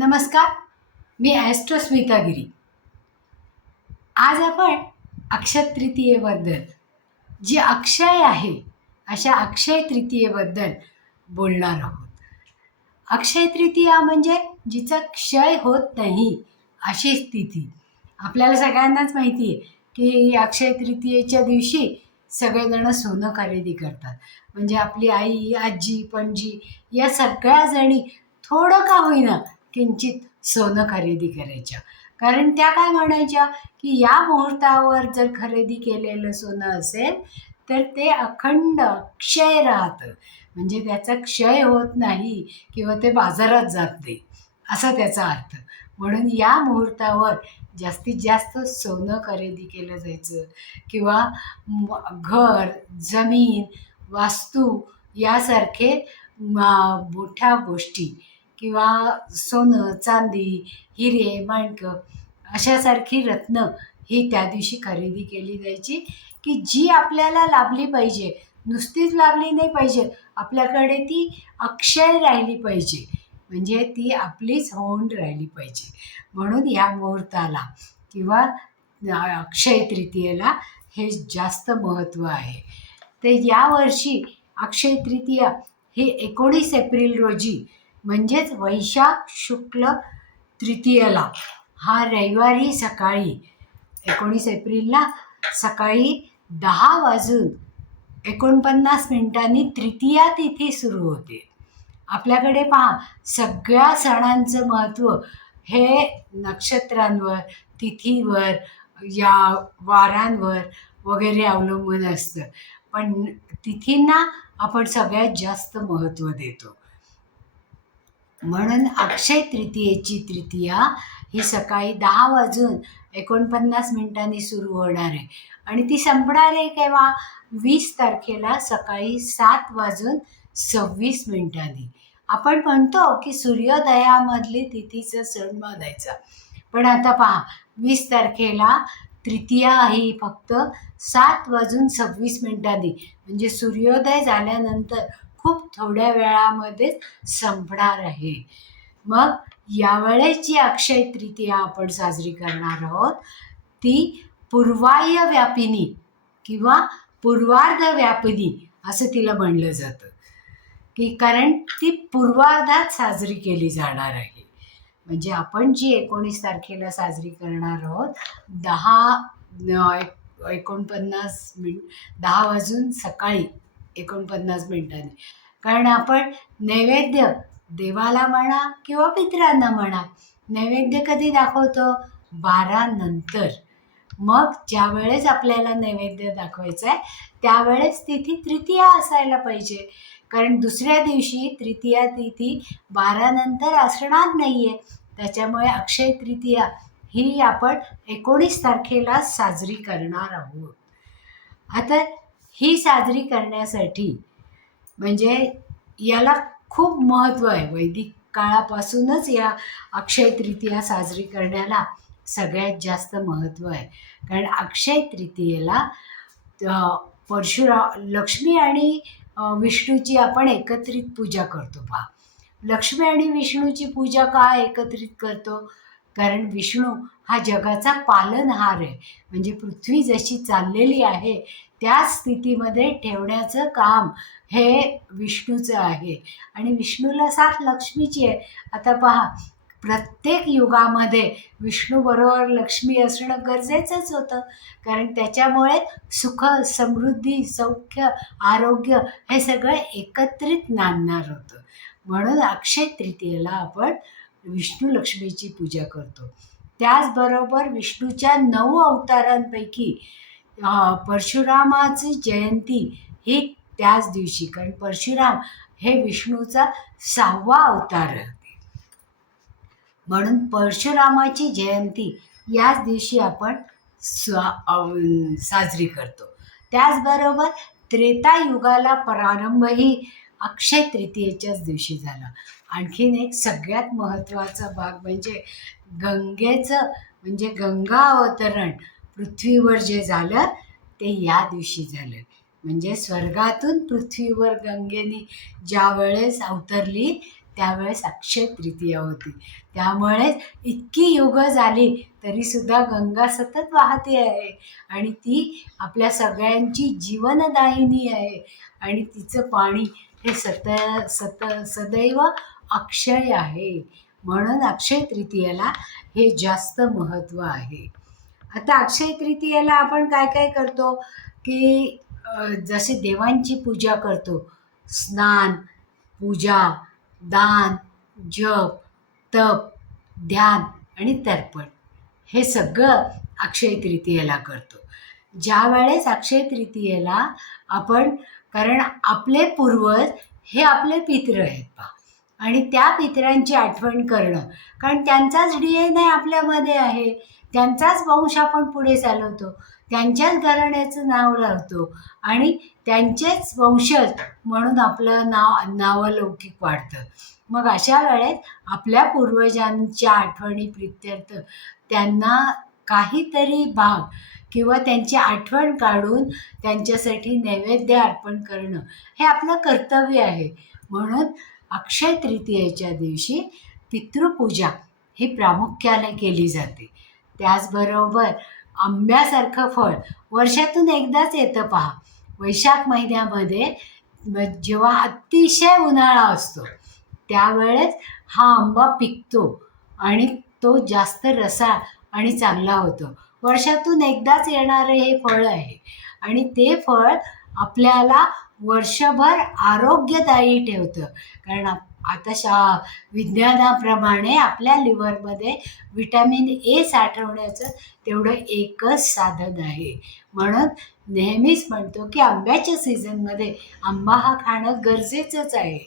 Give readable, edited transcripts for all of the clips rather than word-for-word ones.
नमस्कार, मी ॲस्ट्रो स्मिता गिरी. आज आपण अक्षय तृतीयेबद्दल, जी अक्षय आहे अशा अक्षय तृतीयेबद्दल बोलणार आहोत. अक्षय तृतीया म्हणजे जिचा क्षय होत नाही अशी स्थिती. आपल्याला सगळ्यांनाच माहिती आहे की अक्षय तृतीयेच्या दिवशी सगळेजण सोनं खरेदी करतात. म्हणजे आपली आई, आजी, पणजी या सगळ्या जणी थोडं का होईना किंचित सोनं खरेदी करायच्या. कारण त्या काय म्हणायच्या की या मुहूर्तावर जर खरेदी केलेलं सोनं असेल तर ते अखंड अक्षय राहतं. म्हणजे त्याचा क्षय होत नाही किंवा ते बाजारात जात नाही असा त्याचा अर्थ. म्हणून या मुहूर्तावर जास्तीत जास्त सोनं खरेदी केलं जायचं किंवा घर, जमीन, वास्तू यासारखे मोठ्या गोष्टी किंवा सोनं, चांदी, हिरे, माणकं अशासारखी रत्नं ही त्या दिवशी खरेदी केली जायची की जी आपल्याला लाभली पाहिजे. नुसतीच लाभली नाही पाहिजे, आपल्याकडे ती अक्षय राहिली पाहिजे. म्हणजे ती आपलीच होऊन राहिली पाहिजे. म्हणून या मुहूर्ताला किंवा अक्षय तृतीयेला हे जास्त महत्त्व आहे. तर यावर्षी अक्षय तृतीया ही 19 एप्रिल रोजी म्हणजेच वैशाख शुक्ल तृतीयेला, हा रविवारी सकाळी 19 एप्रिलला सकाळी 10:49 तृतीया तिथी सुरू होते. आपल्याकडे पहा, सगळ्या सणांचं महत्त्व हे नक्षत्रांवर, तिथीवर, या वारांवर वगैरे अवलंबून असतं. पण तिथींना आपण सगळ्यात जास्त महत्त्व देतो. म्हणून अक्षय तृतीयेची तृतीया ही सकाळी 10:49 सुरू होणार आहे आणि ती संपणार आहे केव्हा? 20 तारखेला सकाळी 7:26. आपण म्हणतो की सूर्योदयामधली तिथीचा सण मानायचा. पण आता पहा, 20 तारखेला तृतीया ही फक्त 7:26 म्हणजे सूर्योदय झाल्यानंतर खूप थोड्या वेळामध्ये संपणार आहे. मग यावेळेस जी अक्षय तृतीया आपण साजरी करणार आहोत ती पूर्वार्ध व्यापिनी किंवा पूर्वार्ध व्यापिनी असं तिला म्हणलं जातं की कारण ती पूर्वार्धात साजरी केली जाणार आहे. म्हणजे आपण जी 19 तारखेला साजरी करणार आहोत 10 वाजून सकाळी 49. कारण आपण नैवेद्य देवाला म्हणा किंवा पितरांना म्हणा, नैवेद्य कधी दाखवतो? 12 नंतर. मग ज्यावेळेस आपल्याला नैवेद्य दाखवायचा आहे त्यावेळेस तिथी तृतीया असायला पाहिजे. कारण दुसऱ्या दिवशी तृतीया तिथी 12 नंतर असणार नाही आहे. त्याच्यामुळे अक्षय तृतीया ही आपण 19 तारखेला साजरी करणार आहोत. आता ही साजरी करण्यासाठी म्हणजे याला खूप महत्त्व आहे. वैदिक काळापासूनच या अक्षय तृतीया साजरी करण्याला सगळ्यात जास्त महत्त्व आहे. कारण अक्षय तृतीयेला लक्ष्मी आणि विष्णूची आपण एकत्रित पूजा करतो. पहा, लक्ष्मी आणि विष्णूची पूजा का एकत्रित करतो? कारण विष्णू हा जगाचा पालनहार आहे. म्हणजे पृथ्वी जशी चाललेली आहे त्याच स्थितीमध्ये ठेवण्याचं काम हे विष्णूचं आहे आणि विष्णूला साथ लक्ष्मीची आहे. आता पहा, प्रत्येक युगामध्ये विष्णूबरोबर लक्ष्मी असणं गरजेचंच होतं. कारण त्याच्यामुळे सुख, समृद्धी, सौख्य, आरोग्य हे सगळं एकत्रित नांदणार होतं. म्हणून अक्षय तृतीयेला आपण विष्णू लक्ष्मीची पूजा करतो. त्याचबरोबर विष्णूच्या 9 अवतारांपैकी परशुरामाची जयंती ही त्याच दिवशी. कारण परशुराम हे विष्णूचा 6वा अवतार आहे. म्हणून परशुरामाची जयंती याच दिवशी आपण साजरी करतो. त्याचबरोबर त्रेतायुगाला प्रारंभही अक्षय तृतीयेच्याच दिवशी झाला. आणखीन एक सगळ्यात महत्त्वाचा भाग म्हणजे गंगेचं, म्हणजे गंगा अवतरण पृथ्वीवर जे झालं ते या दिवशी झालं. म्हणजे स्वर्गातून पृथ्वीवर गंगेने ज्या वेळेस अवतरली त्यावेळेस अक्षय तृतीया होती. त्यामुळेच इतकी युगं झाली तरीसुद्धा गंगा सतत वाहते आहे आणि ती आपल्या सगळ्यांची जीवनदायिनी आहे आणि तिचं पाणी हे सदैव अक्षय आहे. म्हणून अक्षय तृतीयेला हे जास्त महत्त्व आहे. आता अक्षय तृतीयेला आपण काय काय करतो की जसे देवांची पूजा करतो, स्नान, पूजा, दान, जप, तप, ध्यान आणि तर्पण हे सगळं अक्षय तृतीयेला करतो. ज्या वेळेस अक्षय तृतीयेला आपण, कारण आपले पूर्वज हे आपले पितृ आहेत पहा, आणि त्या पितरांची आठवण करणं, कारण त्यांचाच DNA आपल्यामध्ये आहे, त्यांचाच वंश आपण पुढे चालवतो, त्यांच्याच घराण्याचं नाव लावतो आणि त्यांचेच वंशज म्हणून आपलं नावलौकिक वाढतं. मग अशा वेळेस आपल्या पूर्वजांच्या आठवणी प्रित्यर्थ त्यांना काहीतरी भाग किंवा त्यांची आठवण काढून त्यांच्यासाठी नैवेद्य अर्पण करणं हे आपलं कर्तव्य आहे. म्हणून अक्षय तृतीयेच्या दिवशी पितृपूजा ही प्रामुख्याने केली जाते. त्याचबरोबर आंब्यासारखं फळ वर्षातून एकदाच येतं पहा. वैशाख महिन्यामध्ये जेव्हा अतिशय उन्हाळा असतो त्यावेळेस हा आंबा पिकतो आणि तो जास्त रसाळ आणि चांगला होतो. वर्षातून एकदाच येणारे हे फळ आहे आणि ते फळ आपल्याला वर्षभर आरोग्यदायी ठेवतं. कारण आता विज्ञानाप्रमाणे आपल्या लिव्हरमध्ये व्हिटॅमिन ए साठवण्याचं तेवढं एकच साधन आहे. म्हणून नेहमीच म्हणतो की आंब्याच्या सीझनमध्ये आंबा हा खाणं गरजेचंच आहे.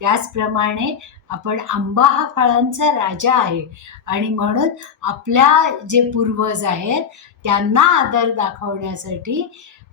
त्याचप्रमाणे आपण आंबा हा फळांचा राजा आहे आणि म्हणून आपल्या जे पूर्वज आहेत त्यांना आदर दाखवण्यासाठी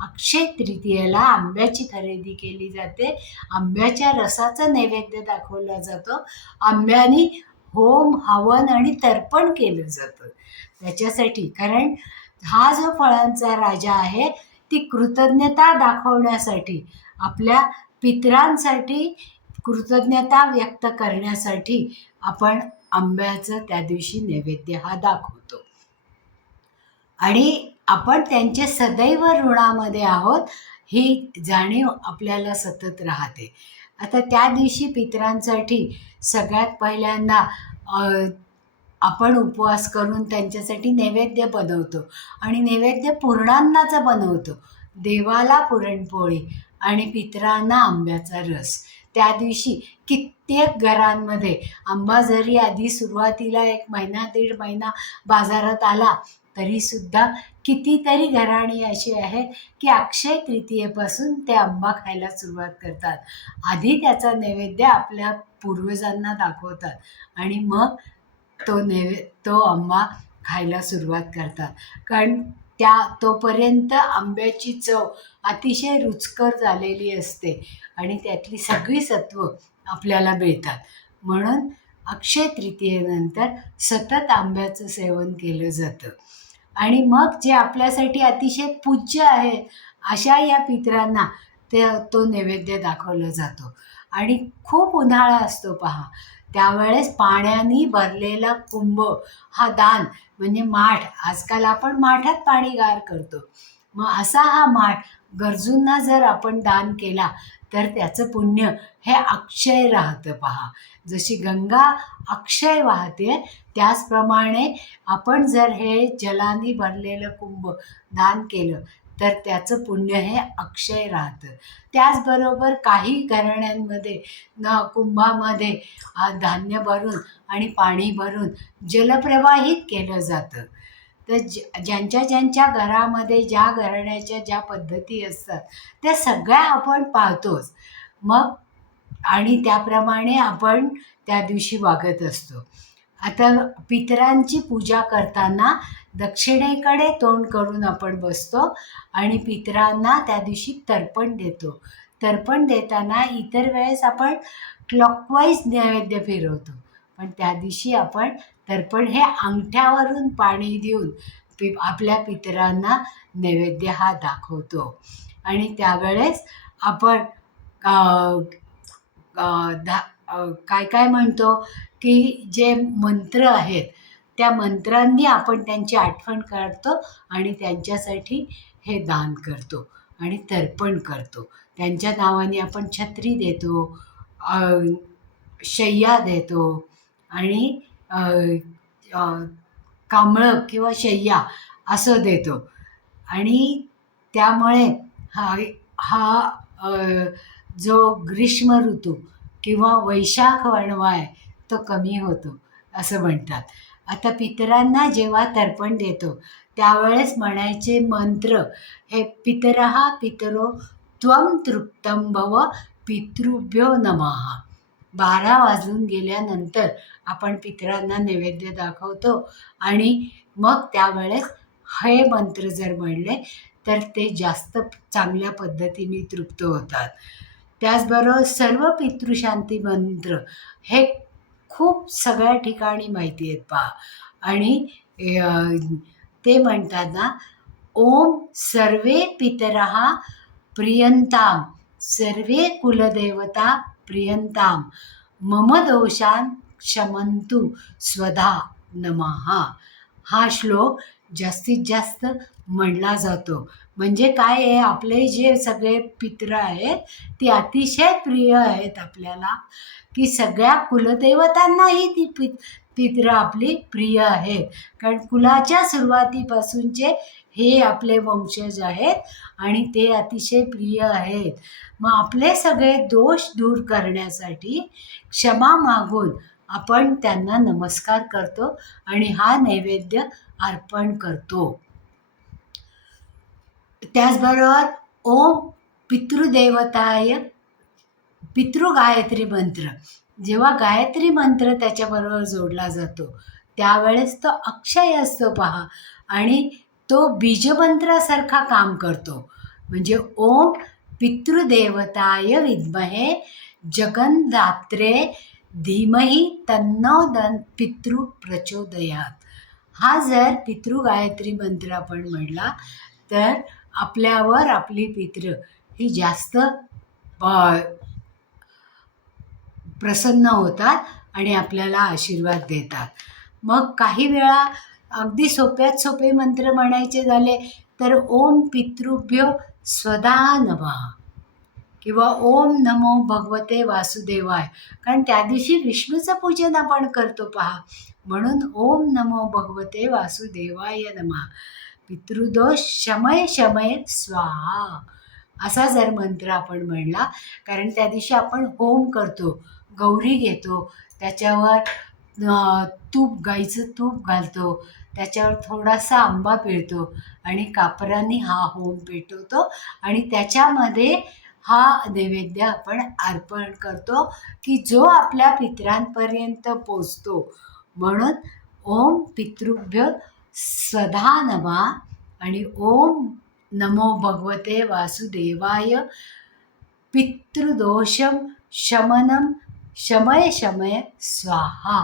अक्षय तृतीयेला आंब्याची खरेदी केली जाते. आंब्याच्या रसाचा नैवेद्य दाखवला जातो. आंब्यानी होम, हवन आणि तर्पण केलं जातं त्याच्यासाठी. कारण हा जो फळांचा राजा आहे ती कृतज्ञता दाखवण्यासाठी, आपल्या पितरांसाठी कृतज्ञता व्यक्त करण्यासाठी आपण आंब्याचं त्या दिवशी नैवेद्य हा दाखवतो आणि आपण त्यांचे सदैव ऋणामध्ये आहोत ही जाणीव आपल्याला सतत राहते. आता त्या दिवशी पितरांसाठी सगळ्यात पहिल्यांदा आपण उपवास करून त्यांच्यासाठी नैवेद्य बनवतो आणि नैवेद्य पूर्णान्नाचा बनवतो. देवाला पुरणपोळी आणि पितरांना आंब्याचा रस. त्या दिवशी कित्येक घरांमध्ये आंबा जरी आधी सुरुवातीला 1 महिना 1.5 महिना बाजारात आला तरीसुद्धा कितीतरी घराणी अशी आहेत की अक्षय तृतीयेपासून ते आंबा खायला सुरुवात करतात. आधी त्याचा नैवेद्य आपल्या पूर्वजांना दाखवतात आणि मग तो आंबा खायला सुरुवात करतात. कारण तोपर्यंत आंब्याची चव अतिशय रुचकर झालेली असते आणि त्यातली सगळी सत्व आपल्याला मिळतात. म्हणून अक्षय तृतीयेनंतर सतत आंब्याचं सेवन केलं जातं आणि मग जे आपल्यासाठी अतिशय पूज्य आहेत अशा या पितरांना तो नैवेद्य दाखवला जातो. आणि खूप उन्हाळा असतो पहा, त्यावेळेस पाण्याने भरलेला कुंभ हा दान म्हणजे माठ, आजकाल आपण माठात पाणी गार करतो, मग असा हा माठ गरजूंना जर आपण दान केला तर त्याचं पुण्य हे अक्षय राहतं पहा. जशी गंगा अक्षय वाहते त्याचप्रमाणे आपण जर हे जलाने भरलेलं कुंभ दान केलं तर त्याचं पुण्य हे अक्षय राहतं. त्याचबरोबर काही घराण्यांमध्ये कुंभामध्ये धान्य भरून आणि पाणी भरून जलप्रवाहित केलं जातं. तर ज्यांच्या घरामध्ये ज्या घराण्याच्या ज्या पद्धती असतात त्या सगळ्या आपण पाहतोच मग, आणि त्याप्रमाणे आपण त्या दिवशी वागत असतो. आता पितरांची पूजा करताना दक्षिणेकडे तोंड करून आपण बसतो आणि पितरांना त्या दिवशी तर्पण देतो. तर्पण देताना इतर वेळेस आपण क्लॉकवाईज नैवेद्य फिरवतो, पण त्या दिवशी आपण तर्पण हे अंगठ्यावरून पाणी देऊन आपल्या पितरांना नैवेद्य हा दाखवतो. आणि त्यावेळेस आपण काय काय म्हणतो की जे मंत्र आहेत त्या मंत्रांनी आपण त्यांची आठवण काढतो आणि त्यांच्यासाठी हे दान करतो आणि तर्पण करतो. त्यांच्या नावाने आपण छत्री देतो, अ, शय्या देतो आणि कांबळं किंवा शय्या असं देतो. आणि त्यामुळे हा हा अ, जो ग्रीष्म ऋतू किंवा वैशाख वणवा आहे तो कमी होतो असं म्हणतात. आता पितरांना जेव्हा तर्पण देतो त्यावेळेस म्हणायचे मंत्र हे पितरः पितरो त्वं तृप्तं भव पितृभ्यो नमः. 12 वाजून गेल्यानंतर आपण पितरांना नैवेद्य दाखवतो आणि मग त्यावेळेस हे मंत्र जर म्हणले तर ते जास्त चांगल्या पद्धतीने तृप्त होतात. त्याचबरोबर सर्व पितृशांती मंत्र हे खूप सगळ्या ठिकाणी माहिती आहेत पहा. आणि ते म्हणतात ना, ओम सर्वे पितरः प्रियंताम सर्वे कुलदेवता प्रियंताम मम दोषान क्षमंतु स्वधा नमः. हा श्लोक जास्तीत जास्त म्हणला जातो. म्हणजे काय आहे, आपले जे सगळे पित्र आहेत ती अतिशय प्रिय आहेत आपल्याला, की सगळ्या कुलदेवतांनाही ती पित्र आपली प्रिय आहेत. कारण कुलाच्या सुरुवातीपासूनचे हे आपले वंशज आहेत आणि ते अतिशय प्रिय आहेत. मग आपले सगळे दोष दूर करण्यासाठी क्षमा मागून आपण त्यांना नमस्कार करतो आणि हा नैवेद्य अर्पण करतो. त्याचबरोबर ओम पितृदेवताय पितृगायत्री मंत्र, जेव्हा गायत्री मंत्र त्याच्याबरोबर जोडला जातो त्यावेळेस तो अक्षय असतो पहा आणि तो बीजमंत्रासारखा काम करतो. म्हणजे ओम पितृदेवताय विद्महे जगन्धात्रे धीमहि तन्नो पितृ प्रचोदयात. हा जर पितृगायत्री मंत्र आपण म्हणला तर आपल्यावर आपली पितृ ही जास्त प्रसन्न होतात आणि आपल्याला आशीर्वाद देतात. मग काही वेळा अगदी सोप्यात सोपे मंत्र म्हणायचे झाले तर ओम पितृभ्यो स्वधा नमः किंवा ओम नमो भगवते वासुदेवाय. कारण त्या दिवशी विष्णूचं पूजन आपण करतो पहा, म्हणून ओम नमो भगवते वासुदेवाय नमः पितृदोष शमय शमय स्वाहा असा जर मंत्र आपण म्हणला. कारण त्या दिवशी आपण होम करतो, गौरी घेतो, त्याच्यावर तूप गाईचं तूप घालतो, त्याच्यावर थोडासा आंबा पिळतो आणि कापराने हा होम पेटवतो आणि त्याच्यामध्ये हा नैवेद्य आपण अर्पण करतो की जो आपल्या पितरांपर्यंत पोचतो. म्हणून ओम पितृभ्य सदा नमः आणि ओम नमो भगवते वासुदेवाय पितृदोषम शमनम शमय शमय स्वाहा.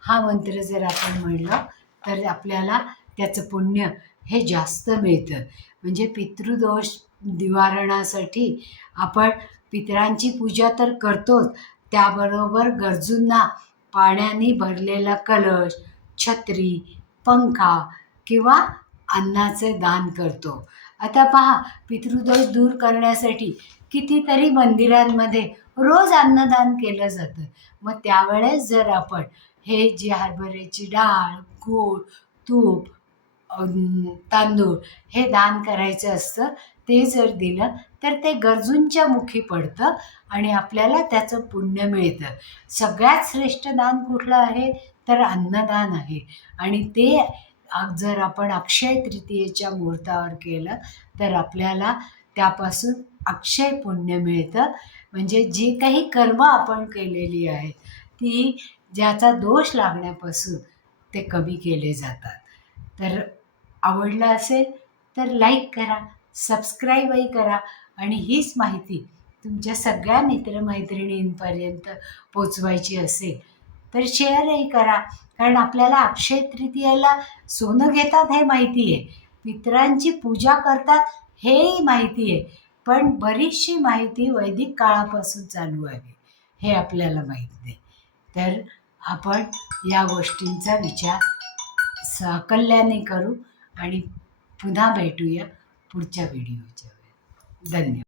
हा मंत्र जर आपण म्हणलं तर आपल्याला त्याचं पुण्य हे जास्त मिळतं. म्हणजे पितृदोष निवारणासाठी आपण पितरांची पूजा तर करतोच, त्याबरोबर गरजूंना पाण्याने भरलेला कलश, छत्री, पंखा किंवा अन्नाचे दान करतो. आता पहा, पितृदोष दूर करण्यासाठी कितीतरी मंदिरांमध्ये रोज अन्नदान केलं जातं. मग त्यावेळेस जर आपण हे जी हरभऱ्याची डाळ, गूळ, तूप, तांदूळ हे दान करायचं असतं, ते जर दिलं तर ते गरजूंच्या मुखी पडतं आणि आपल्याला त्याचं पुण्य मिळतं. सगळ्यात श्रेष्ठ दान कुठलं आहे तर अन्नदान आहे. आणि ते जर आपण अक्षय तृतीयेच्या मुहूर्तावर केलं तर आपल्याला त्यापासून अक्षय पुण्य मिळतं. म्हणजे जे काही कर्म आपण केलेली आहेत ती ज्याचा दोष लागण्यापासून ते कमी केले जातात. तर आवडलं असेल तर लाईक करा, सबस्क्राईबही करा आणि हीच माहिती तुमच्या सगळ्या मित्रमैत्रिणींपर्यंत पोचवायची असेल तर शेअरही करा. कारण आपल्याला अक्षय तृतीयेला सोनं घेतात हे माहिती आहे, पितरांची पूजा करतात हेही माहिती आहे, पण बरीचशी माहिती वैदिक काळापासून चालू आहे. हे आपल्याला माहीत नाही. तर आपण या गोष्टींचा विचार साकल्याने करू आणि पुन्हा भेटूया पुढच्या व्हिडिओच्या वेळी. धन्यवाद.